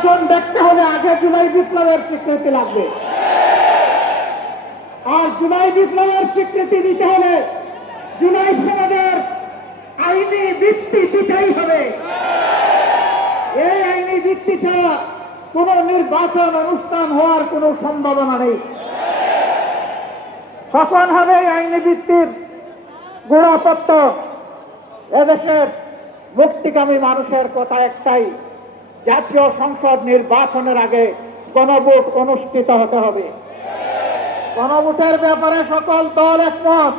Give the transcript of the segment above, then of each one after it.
নির্বাচন দেখতে হলে আগে জুলাই বিপ্লবের স্বীকৃতি লাগবে, আর জুলাই বিপ্লবের স্বীকৃতি দিতে হলে জুলাই সনদের আইনি ভিত্তি দিতেই হবে। এই আইনি ভিত্তি ছাড়া কোন নির্বাচন অনুষ্ঠান হওয়ার কোন সম্ভাবনা নেই। কখন হবে এই আইনি ভিত্তির গোড়াপত্র? এদেশের মুক্তিকামী মানুষের কথা একটাই, জাতীয় সংসদ নির্বাচনের আগে গণভোট অনুষ্ঠিত হতে হবে। গণভোটের ব্যাপারে সকল দল একমত,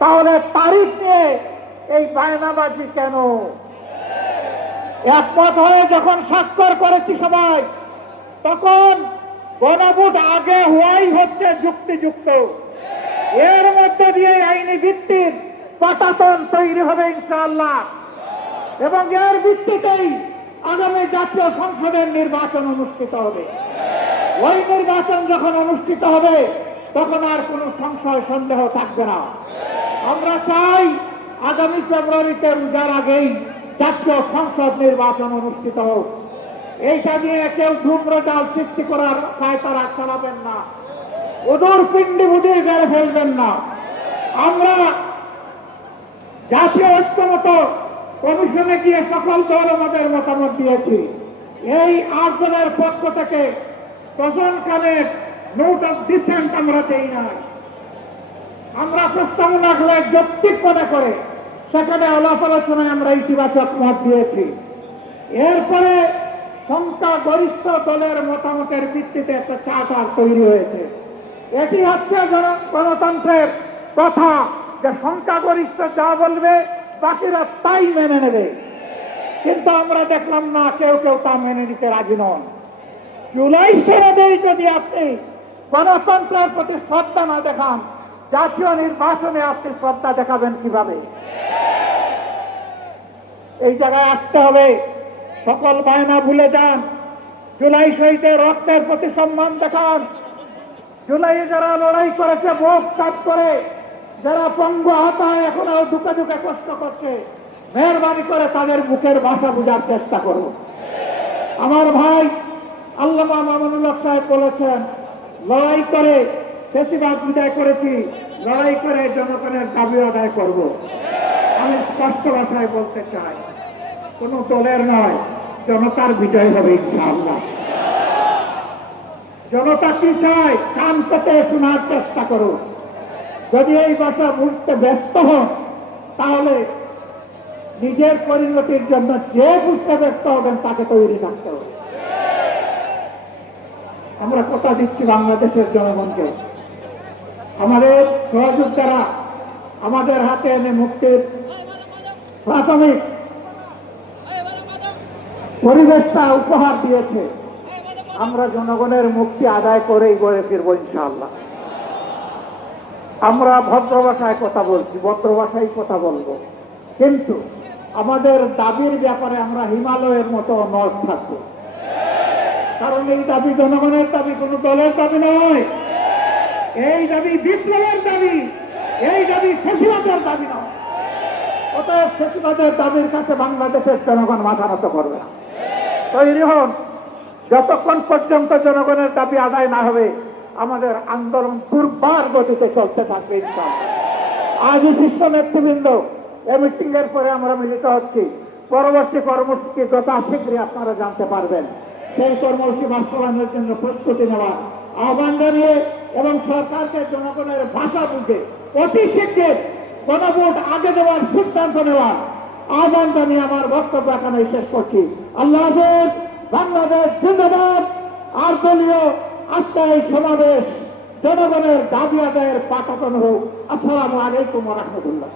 তাহলে তারিখ নিয়ে এই বায়নাবাজি কেন? একমত হয়ে যখন স্বাক্ষর করেছি সবাই, তখন গণভোট আগে হওয়াই হচ্ছে যুক্তিযুক্ত। এর মধ্যে দিয়ে আইনি ভিত্তির পাটাতন তৈরি হবে ইনশাআল্লাহ, এবং এর ভিত্তিতেই আগামী জাতীয় সংসদের নির্বাচন অনুষ্ঠিত হবে। ওই নির্বাচন যখন অনুষ্ঠিত হবে তখন আর কোনো সংশয় সন্দেহ থাকবে না। আমরা চাই আগামী ফেব্রুয়ারিতে রোজার আগেই জাতীয় সংসদ নির্বাচন অনুষ্ঠিত হোক। এইটা নিয়ে কেউ ধূম্রজাল সৃষ্টি করার পায়তারা চালাবেন না, ওদর পিণ্ডি বুঝে গেড়ে ফেলবেন না। আমরা জাতীয় ঐক্যমত কমিশনে গিয়ে সকল দল আমাদের মতামত দিয়েছি। এই 8 জনের পক্ষ থেকে প্রশাসনের নোট অফ ডিসেন্ট আমরা দেই নাই। আমরা প্রস্তাবনাগুলো যৌক্তিক মনে করে সেখানে আলাপ আলোচনায় আমরা ইতিবাচক মত দিয়েছি। এরপরে সংখ্যাগরিষ্ঠ দলের মতামতের ভিত্তিতে একটা চার্টার তৈরি হয়েছে। এটি হচ্ছে গণতন্ত্রের কথা, যে সংখ্যাগরিষ্ঠ যা বলবে বাকিরা তাই মেনে নেবে। কিন্তু আমরা দেখলাম না, কেউ কেউ তা মেনে নিতে রাজি নন। জুলাই সনদেই যদি আপনি গণতন্ত্রের প্রতি শ্রদ্ধা না দেখান, জাতীয় নির্বাচনে আপনি শ্রদ্ধা দেখাবেন কিভাবে? এই জায়গায় আসতে হবে। সকল বায়না ভুলে যান, জুলাই শহীদের রক্তের প্রতি সম্মান দেখান। জুলাইয়ে যারা লড়াই করেছে, বুক কাজ করে, যারা পঙ্গু আহত হয় এখনো দুঃখে দুঃখে কষ্ট করছে, মেহরবানি করে তাদের বুকের ভাষা বোঝার চেষ্টা করব। আমার ভাই আল্লামা মামুনুল হক সাহেব বলেছেন, লড়াই করে ফ্যাসিবাদ বিদায় করেছি, লড়াই করে জনগণের দাবি আদায় করব। আমি স্পষ্ট ভাষায় বলতে চাই, কোন দলের নয়, জনতার বিজয় হবে ইনশাআল্লাহ। জনতা কি চায় কান পেতে শোনার চেষ্টা করুন। যদি এই ভাষা বুঝতে ব্যস্ত হন, তাহলে নিজের পরিণতির জন্য যে বুঝতে ব্যস্ত হবেন তাকে তৈরি থাকতে হবে। আমরা কথা দিচ্ছি বাংলাদেশের জনগণকে, আমাদের সহযোদ্ধারা আমাদের হাতে এনে মুক্তির প্রাথমিক পরিবেশটা উপহার দিয়েছে। আমরা জনগণের মুক্তি আদায় করেই গড়ে ফিরবো ইনশাআল্লাহ। আমরা ভদ্র ভাষায় কথা বলছি, ভদ্র ভাষায় কথা বলবো, কিন্তু আমাদের দাবির ব্যাপারে আমরা হিমালয়ের মতো অনড় থাকবো। কারণ এই দাবি জনগণের দাবি, কোন দলের দাবি নয়। এই দাবি বিপ্লবের দাবি, এই দাবি ফ্যাসিবাদের দাবি নয়। অতএব ফ্যাসিবাদের দাবির কাছে বাংলাদেশের জনগণ মাথা নত করবে না। তৈরি হন। যতক্ষণ পর্যন্ত জনগণের দাবি আদায় না হবে, আমাদের আন্দোলন দুর্বার গতিতে চলতে থাকবে ইনশাআল্লাহ। আজ শীর্ষ নেতৃবৃন্দ এই মিটিং এর পরে আমরা মিলিত হচ্ছি। পরবর্তী কর্মসূচি যথা শীঘ্রই আপনারা জানতে পারবেন। সেই কর্মসূচি বাস্তবায়নের জন্য প্রস্তুতি নেওয়া আহ্বান জানিয়ে এবং সরকারকে জনগণের ভাষা বুঝে অতি শীঘ্র গণভোট আগে দেওয়ার সিদ্ধান্ত নেওয়ার আহ্বান জানিয়ে আমার বক্তব্য এখানে শেষ করছি। আল্লাহ হাফেজ। বাংলাদেশ জিন্দাবাদ। আর দলীয় আজকে এই সমাবেশ জনগণের দাবি আদায়ের পাঠানো হোক। আসসালামু আলাইকুম ওয়া রাহমাতুল্লাহ।